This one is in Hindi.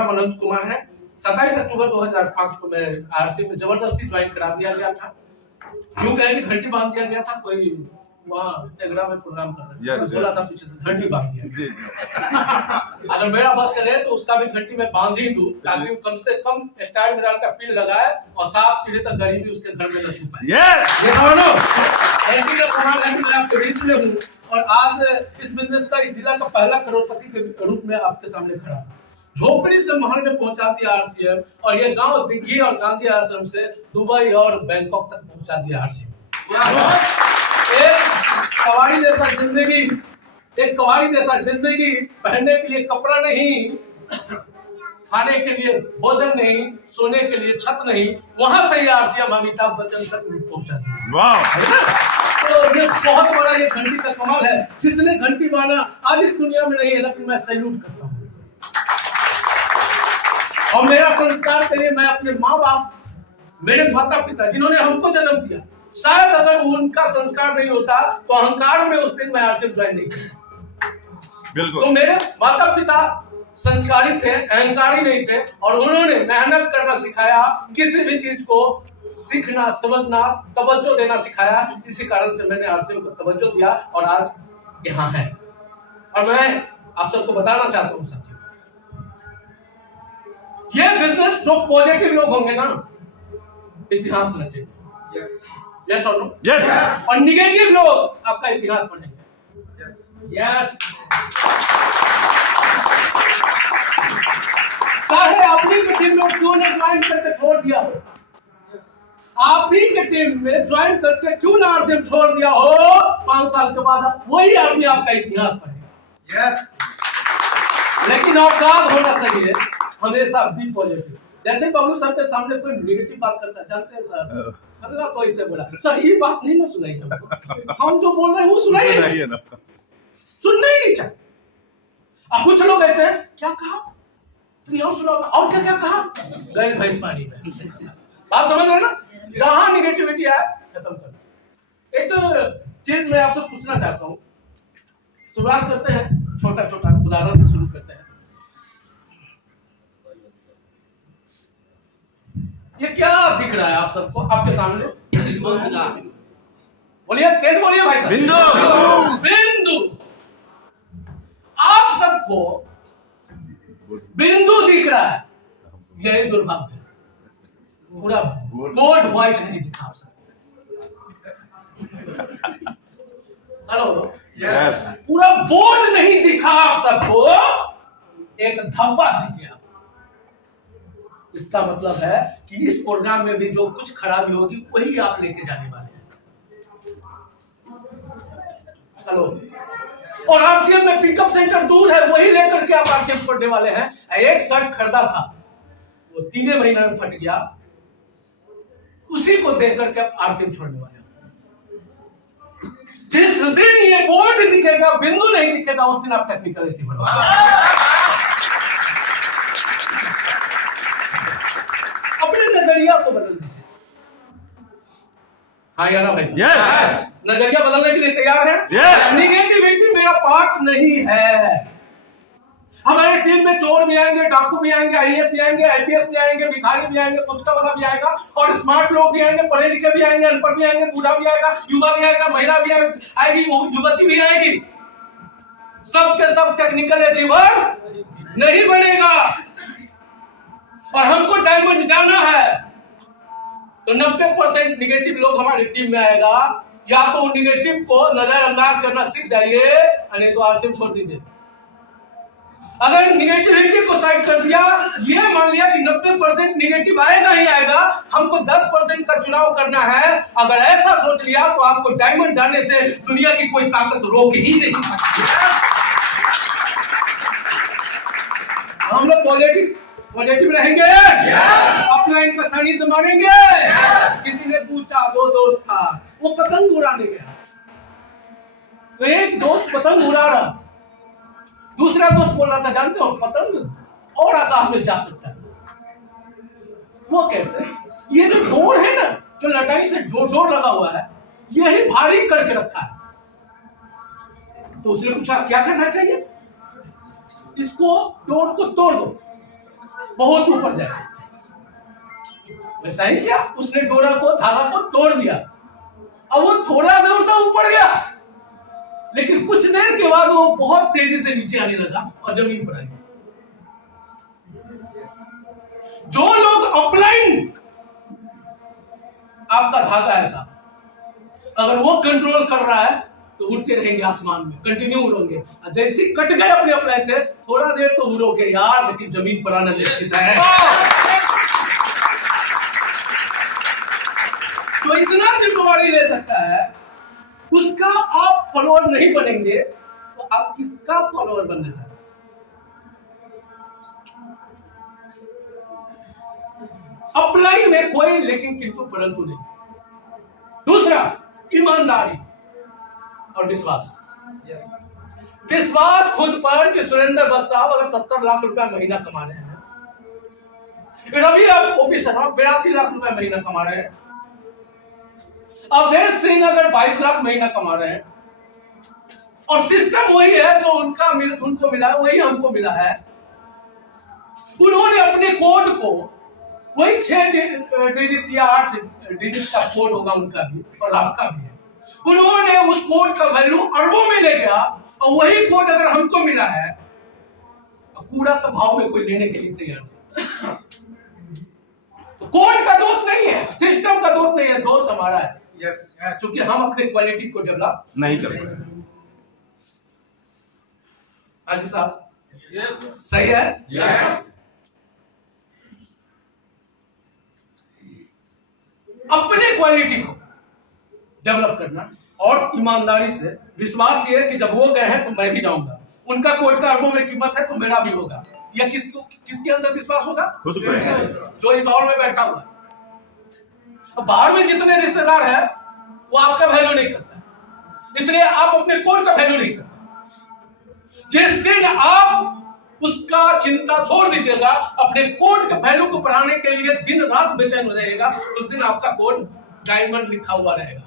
नाम अनंत कुमार है। 27 अक्टूबर 2005 को मैं आरसी में जबरदस्ती ज्वाइन करा दिया गया था। क्यों कहें कि घंटी बांध दिया गया था, कोई वहाँ टेलीग्राम में प्रोग्राम कर रहे थे, बोला था पीछे से घंटी बांध दिया। अगर मेरा बस चले तो उसका भी घंटी में बांध ही दूं, ताकि कम से कम स्टार मिनरल का पीढ़ लगाए और 7 पीढ़ी तक गरीबी उसके घर में न छुपाए। घंटी का प्रमाण है मैं आपके बीच में हूँ और आज इस बिजनेस का, इस जिला का पहला करोड़पति के रूप में आपके सामने खड़ा हूँ। झोपड़ी से महल में पहुंचा दिया आरसीएम, और ये गांव दिग्घी और गांधी आश्रम से दुबई और बैंकॉक तक पहुंचा दिया आरसीएम। एक कवाड़ी जैसा जिंदगी, पहनने के लिए कपड़ा नहीं, खाने के लिए भोजन नहीं, सोने के लिए छत नहीं, वहां से ही आरसीएम अमिताभ बच्चन तक पहुंचा दिया। तो ये बहुत बड़ा ये घंटी का कमाल है। जिसने घंटी बांधा आज इस दुनिया में नहीं है, लेकिन मैं सैल्यूट करता हूँ। और मेरा संस्कार के लिए मैं अपने माँ बाप, मेरे माता पिता जिन्होंने हमको जन्म दिया, शायद अगर उनका संस्कार नहीं होता तो अहंकार में उस दिन मैं आरसीएम ज्वाइन नहीं किया। तो मेरे माता पिता संस्कारी थे, अहंकारी नहीं थे, और उन्होंने मेहनत करना सिखाया, किसी भी चीज को सीखना, समझना, तवज्जो देना सिखाया। इसी कारण से मैंने आरसीएम को तवज्जो दिया और आज यहाँ है। और मैं आप सबको बताना चाहता हूँ साथियों, ये बिजनेस जो पॉजिटिव लोग होंगे ना, इतिहास रचेंगे। यस और नो? यस। और निगेटिव लोग आपका इतिहास पढ़ेंगे। यस। चाहे अपनी के टीम में क्यों ने ज्वाइन करके छोड़ दिया हो, आप ही के टीम में ज्वाइन करके क्यों ना आरसीएम छोड़ दिया हो, 5 साल के बाद वही आदमी आपका इतिहास पढ़ेगा। यस। लेकिन औकात होना चाहिए हमेशा बी पॉजिटिव। जैसे बबलू सर के सामने कोई नेगेटिव बात करता है, जानते हैं सर, अगला कोई से बोला सर ये बात नहीं ना सुनाई हमको, हम जो बोल रहे हैं वो सुनाइए ना, सुनना ही नहीं चाहिए। अब कुछ लोग ऐसे क्या कहा, तुम और सुनाओ, और क्या क्या कहा, गए भैंस पानी में। बात समझ रहे ना? जहां निगेटिविटी है खत्म कर। एक चीज मैं आपसे पूछना चाहता हूँ, शुरुआत करते हैं छोटा छोटा उदाहरण से शुरू करते हैं। ये क्या दिख रहा है आप सबको, आपके सामने? बोलिए, तेज बोलिए भाई साहब। बिंदु। बिंदु। आप सबको बिंदु दिख रहा है, यही दुर्भाग्य है। पूरा बोर्ड व्हाइट नहीं दिखा आप सबको। हेलो। यस। पूरा बोर्ड नहीं दिखा आप सबको, एक धब्बा दिख गया। इसका मतलब है कि इस प्रोग्राम में भी जो कुछ खराबी होगी वही आप लेके जाने वाले हैं। हेलो। और आरसीएम में पिकअप सेंटर दूर है, वही लेकर के आप आरसीएम छोड़ने वाले हैं। एक शर्ट खरीदा था, वो 3 महीना में फट गया, उसी को देख करके आप आरसीएम छोड़ने वाले हैं। जिस दिन ये बोर्ड दिखेगा, बिंदु नहीं दिखेगा, उस दिन आप टेक्निकल अचीवमेंट। नजरिया को बदल दीजिए। हाँ यार भाई। yes. नजरिया बदलने के लिए तैयार है? yes. निगेटिविटी मेरा पार्ट नहीं है। हमारे टीम में चोर भी आएंगे, डाकू भी आएंगे, आईएएस भी आएंगे, आईपीएस भी आएंगे, भिखारी भी आएंगे, पुचका वाला भी आएगा, और स्मार्ट लोग भी आएंगे, पढ़े लिखे भी आएंगे, अनपढ़ भी आएंगे, बूढ़ा भी आएगा, युवा भी आएगा, महिला भी आएगी, युवती भी आएगी। सबके सब टेक्निकल अचीवर नहीं बनेगा। और हमको डायमंड जाना है तो 90% निगेटिव लोग हमारी टीम में आएगा। या तो निगेटिव को नजरअंदाज करना सीख जाइए, नहीं तो आरसीएम छोड़ दीजिए। अगर निगेटिविटी को साइड कर दिया, ये मान लिया कि 90% निगेटिव आएगा ही आएगा, हमको 10% का चुनाव करना है, अगर ऐसा सोच लिया तो आपको डायमंड जाने से दुनिया की कोई ताकत रोक ही नहीं सकती। हम लोग पॉजिटिव रहेंगे। अपना इनका सानिध्य मानेंगे। किसी ने पूछा, 2 दोस्त था, वो पतंग उड़ाने गया, तो एक दोस्त पतंग उड़ा रहा, दूसरा दोस्त बोल रहा था, जानते हो पतंग और आकाश में जा सकता है। वो कैसे? ये जो डोर है ना, जो लटाई से डोर लगा हुआ है, यही भारी करके रखा है। तो उसने पूछा क्या करना चाहिए? इसको डोर को तोड़ दो। बहुत ऊपर जाएगा। वैसा ही क्या, उसने डोरा को, धागा को तोड़ दिया। अब वो थोड़ा दूर तो ऊपर गया, लेकिन कुछ देर के बाद वो बहुत तेजी से नीचे आने लगा और जमीन पर आ गया। जो लोग अपलाइन, आपका धागा ऐसा, अगर वो कंट्रोल कर रहा है तो उड़ते रहेंगे आसमान में, कंटिन्यू उड़ोगे। जैसे कट गए अपने अपलाइन से, थोड़ा देर तो उड़ोगे यार, लेकिन जमीन पर आना निश्चित है। तो इतना जिम्मेवारी ले सकता है, उसका आप फॉलोअर नहीं बनेंगे तो आप किसका फॉलोअर बनना चाहते हैं? अपलाइन में कोई लेकिन किंतु परंतु नहीं। दूसरा, ईमानदारी और विश्वास। विश्वास खुद पर कि सुरेंद्र बस्ताव अगर 70 लाख रुपया महीना कमा रहे हैं, रवि ऑफिसर 82 लाख रुपया महीना कमा रहे हैं, अवधेश सिंह अगर 22 लाख महीना कमा रहे हैं, और सिस्टम वही है जो उनको मिला है, वही हमको मिला है। उन्होंने अपने कोड को, वही 6 डिजिट या 8 डिजिट का कोड होगा उनका भी और आपका भी है, उन्होंने उस कोड का वैल्यू अरबों में ले गया, और वही कोड अगर हमको मिला है, कूड़ा का भाव में कोई लेने के लिए तैयार नहीं। तो कोड का दोष नहीं है, सिस्टम का दोष नहीं है, दोष हमारा है। क्योंकि हम अपने क्वालिटी को डेवलप नहीं कर रहे। हाजी साहब, सही है? अपने क्वालिटी को डेवलप करना और ईमानदारी से, विश्वास ये है कि जब वो गए हैं तो मैं भी जाऊंगा, उनका कोड का अरबों में कीमत है तो मेरा भी होगा। या किसके अंदर विश्वास होगा? जो इस हॉल में बैठा हुआ है। बाहर में जितने रिश्तेदार हैं वो आपका वैल्यू नहीं करता, इसलिए आप अपने कोड का वैल्यू नहीं करते। जिस दिन आप उसका चिंता छोड़ दीजिएगा, अपने कोड के वैल्यू को बढ़ाने के लिए दिन रात बेचैन हो जाएगा, उस दिन आपका कोड डायमंड लिखा हुआ रहेगा।